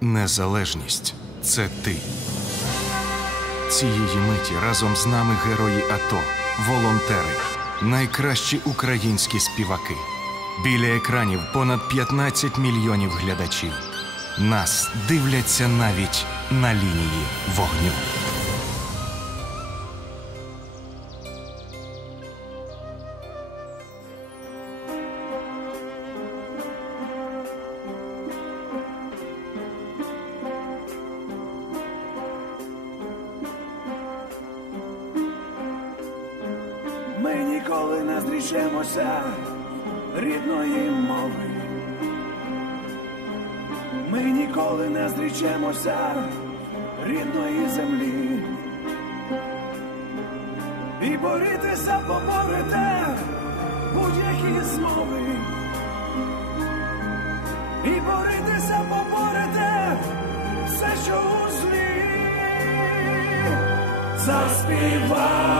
Незалежність це ти. Цієї миті разом з нами герої АТО, волонтери, найкращі українські співаки. Біля екранів понад 15 мільйонів глядачів. Нас дивляться навіть на лінії вогню. Ми ніколи не зрішемося рідної мови. Ми ніколи не зрічемося рідної землі. І борітися поборете будь-які змови. І борітися поборете все, що у злі. Заспіваймо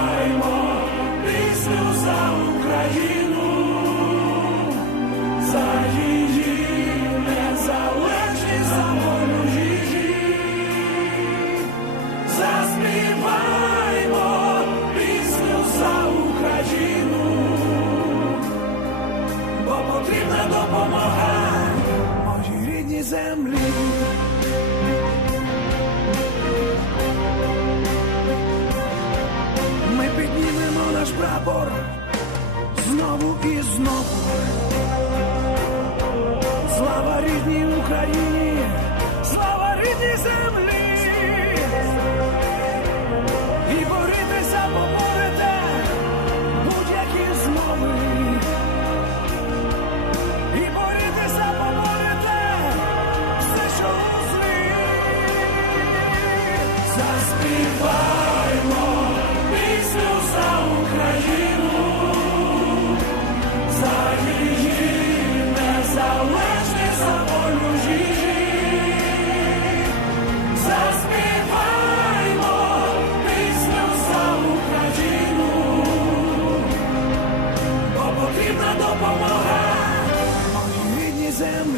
землі. Ми піднімемо наш прапор знову і знову. Слава рідній Україні, потрібна допомога моїй рідній землі. Заспіваймо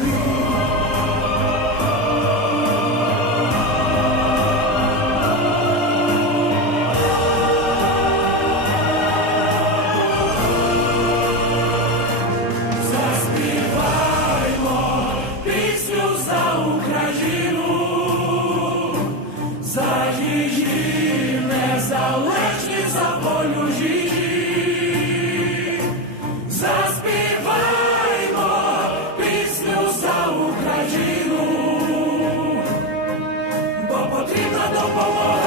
Baba.